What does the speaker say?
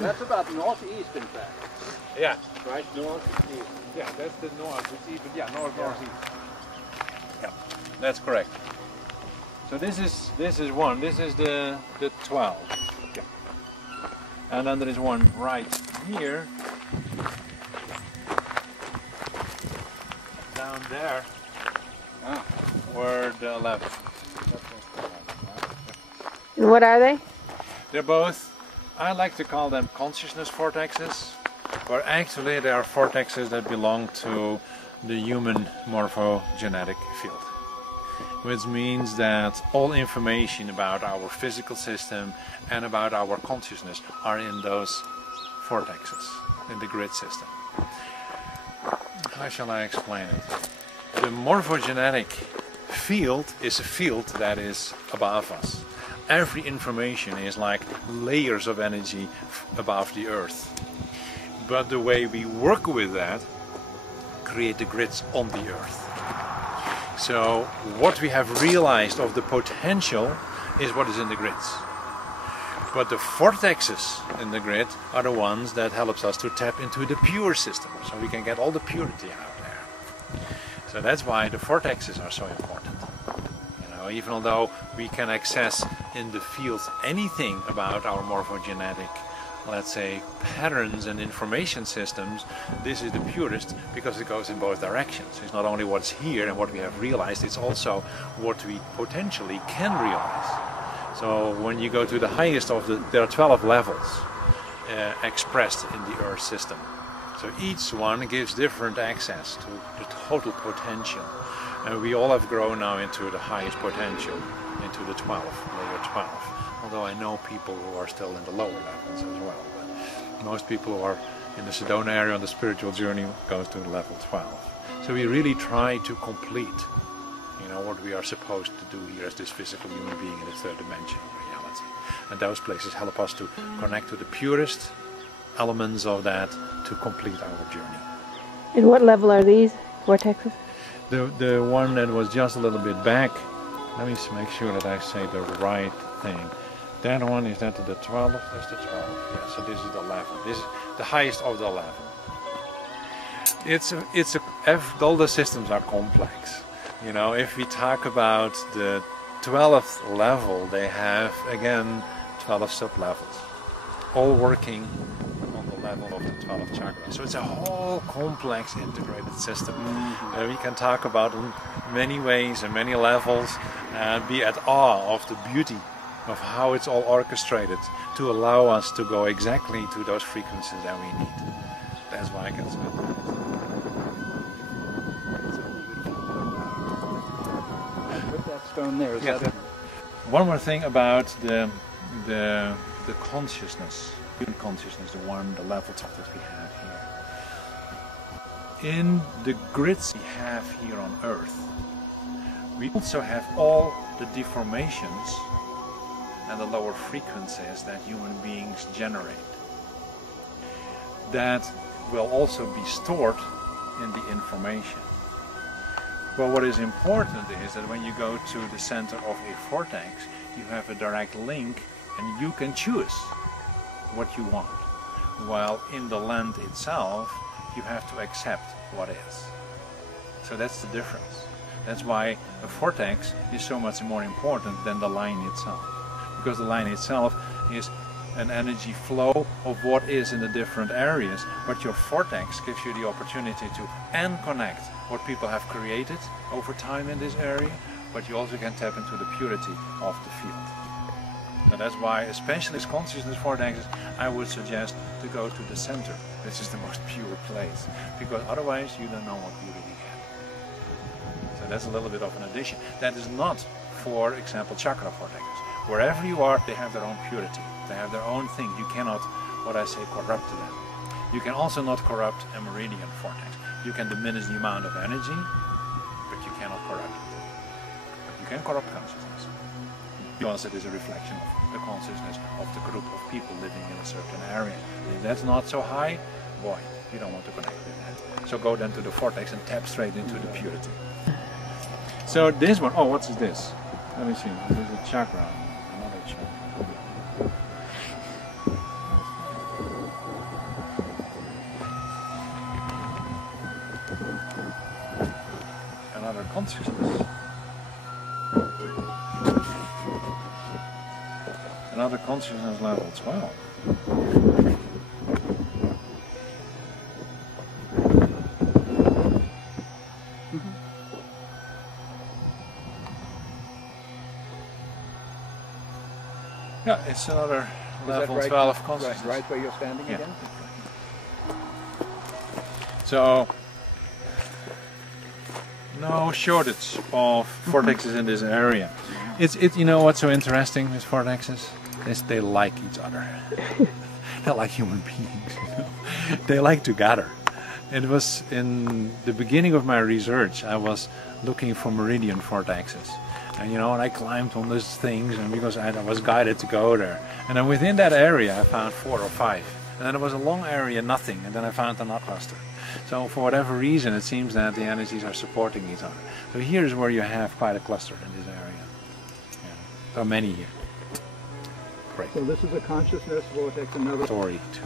That's about northeast, in fact. Yeah. Right, northeast. Yeah, that's the north. It's even northeast. Yeah, that's correct. So this is one. This is the 12. Okay. And then there is one right here. Down there. Ah. Where the 11. And what are they? They're both, I like to call them consciousness vortexes, but actually they are vortexes that belong to the human morphogenetic field. Which means that all information about our physical system and about our consciousness are in those vortexes, in the grid system. How shall I explain it? The morphogenetic field is a field that is above us. Every information is like layers of energy above the earth. But the way we work with that create the grids on the earth. So what we have realized of the potential is what is in the grids. But the vortexes in the grid are the ones that helps us to tap into the pure system, so we can get all the purity out there. So that's why the vortexes are so important. You know, even though we can access in the fields anything about our morphogenetic, let's say, patterns and information systems, this is the purest because it goes in both directions. It's not only what's here and what we have realized, it's also what we potentially can realize. So when you go to the highest of there are 12 levels expressed in the Earth system. So each one gives different access to the total potential. And we all have grown now into the highest potential, into the 12, layer 12. Although I know people who are still in the lower levels as well. But most people who are in the Sedona area on the spiritual journey goes to level 12. So we really try to complete, you know, what we are supposed to do here as this physical human being in the third dimensional reality. And those places help us to connect to the purest elements of that to complete our journey. And what level are these vortexes? The one that was just a little bit back, let me make sure that I say the right thing. That one is that the 12, that's the 12. Yeah, so this is the 11. This is the highest of the 11. All the systems are complex. You know, if we talk about the 12th level, they have again 12 sub-levels, all working on the level of the 12th chakra. So it's a whole complex integrated system. We can talk about in many ways and many levels, and be at awe of the beauty of how it's all orchestrated to allow us to go exactly to those frequencies that we need. That's why I can spend time. Put that stone there. Is that it? One more thing about the consciousness, human consciousness, the level top that we have here. In the grids we have here on Earth, we also have all the deformations and the lower frequencies that human beings generate. That will also be stored in the information. But what is important is that when you go to the center of a vortex, you have a direct link and you can choose what you want. While in the land itself, you have to accept what is. So that's the difference. That's why a vortex is so much more important than the line itself. Because the line itself is an energy flow of what is in the different areas, but your vortex gives you the opportunity to connect what people have created over time in this area, but you also can tap into the purity of the field. So that's why, especially as consciousness vortexes, I would suggest to go to the center. This is the most pure place, because otherwise you don't know what you really get. So that's a little bit of an addition. That is not, for example, chakra vortexes. Wherever you are, they have their own purity. They have their own thing. You cannot, what I say, corrupt them. You can also not corrupt a meridian vortex. You can diminish the amount of energy, but you cannot corrupt it. You can corrupt consciousness, because it is a reflection of the consciousness of the group of people living in a certain area. If that's not so high, boy, you don't want to connect with that. So go then to the vortex and tap straight into the purity. So this one, oh, what is this? Let me see, there's a chakra, another chakra. another consciousness. Another consciousness level as well. Yeah, it's another level 12 of consciousness. Right where you're standing again? So, no shortage of vortexes in this area. You know what's so interesting with vortexes? Is they like each other. They're like human beings, you know. They like to gather. It was in the beginning of my research, I was looking for meridian vortexes. And you know, and I climbed on those things, and because I was guided to go there. And then within that area I found 4 or 5. And then there was a long area, nothing, and then I found another cluster. So for whatever reason, it seems that the energies are supporting each other. So here's where you have quite a cluster in this area. Yeah. There are many here. Great. So this is a consciousness vortex, another story too.